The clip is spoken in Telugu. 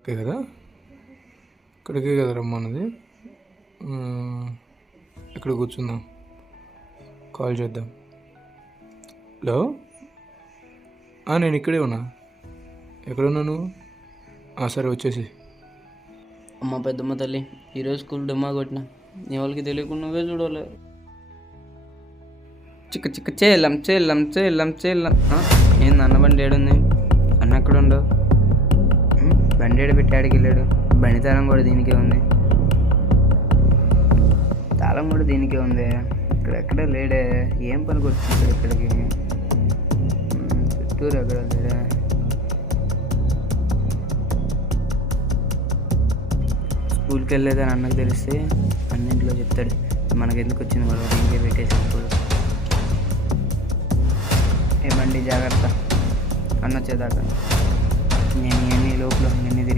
ఓకే కదా, ఇక్కడికే కదా రమ్మన్నది. ఇక్కడ కూర్చుందాం, కాల్ చేద్దాం. హలో, నేను ఇక్కడే ఉన్నా. ఎక్కడున్నా నువ్వు? సరే వచ్చేసి. అమ్మ పెద్దమ్మ తల్లి, ఈరోజు స్కూల్ డుమ్మా కొట్టిన, నీ వాళ్ళకి తెలియకుండా నువ్వే చూడాలి. చిక్క చిక్క చేయాలం చేయాలం చేయాలం చేయాలం. ఏంది అన్న బండి ఏడుంది? అన్న ఎక్కడ ఉండవు? బండి ఏడు పెట్టి ఆడికి వెళ్ళాడు. బండి తాళం కూడా దీనికే ఉంది. తాళం కూడా దీనికే ఉంది. ఇక్కడెక్కడ లేడే. ఏం పని కొడుతుంది ఇక్కడికి? చుట్టూరు ఎక్కడ లేడే. స్కూల్కి వెళ్ళేదని అన్నకు తెలిస్తే అన్నింటిలో చెప్తాడు, మనకెందుకు వచ్చింది గొడవ, దీనికే పెట్టేసి స్కూల్. ఏమండి జాగ్రత్త, అన్న వచ్చేదాకా. నేను ఇవన్నీ లోపల నిన్ను తిరిగి